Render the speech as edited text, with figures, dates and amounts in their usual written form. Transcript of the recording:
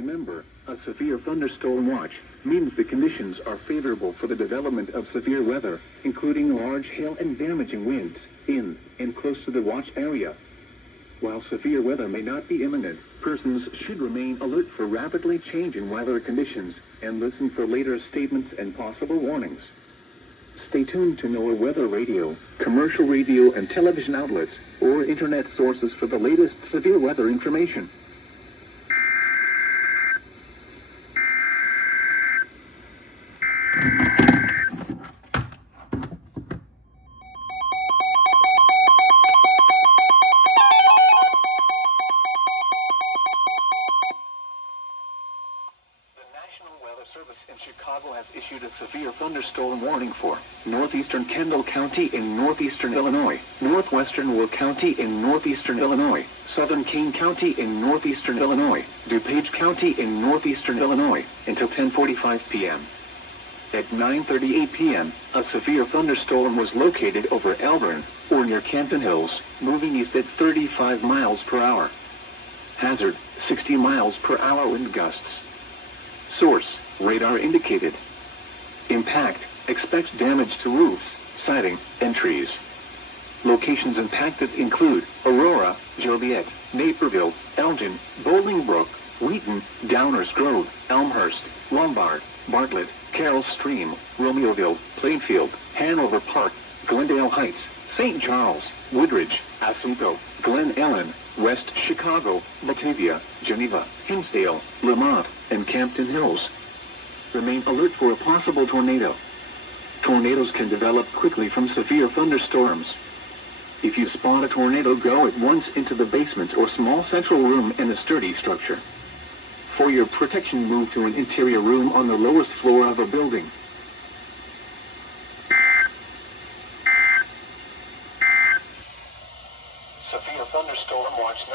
Remember, a severe thunderstorm watch means the conditions are favorable for the development of severe weather, including large hail and damaging winds, in and close to the watch area. While severe weather may not be imminent, persons should remain alert for rapidly changing weather conditions and listen for later statements and possible warnings. Stay tuned to NOAA weather radio, commercial radio and television outlets, or internet sources for the latest severe weather information. Service in Chicago has issued a severe thunderstorm warning for northeastern Kendall County in northeastern Illinois, northwestern Will County in northeastern Illinois, southern Kane County in northeastern Illinois, DuPage County in northeastern Illinois, until 10:45 p.m. At 9:38 p.m., a severe thunderstorm was located over Elburn, or near Campton Hills, moving east at 35 miles per hour. Hazard, 60 miles per hour wind gusts. Source, radar indicated. Impact, expect damage to roofs, siding, and trees. Locations impacted include Aurora, Joliet, Naperville, Elgin, Bolingbrook, Wheaton, Downers Grove, Elmhurst, Lombard, Bartlett, Carroll Stream, Romeoville, Plainfield, Hanover Park, Glendale Heights, St. Charles, Woodridge, Asunto, Glen Ellen, West Chicago, Batavia, Geneva, Hinsdale, Lamont, and Campton Hills. Remain alert for a possible tornado. Tornadoes can develop quickly from severe thunderstorms. If you spot a tornado, go at once into the basement or small central room in a sturdy structure. For your protection, move to an interior room on the lowest floor of a building. Severe thunderstorm watch number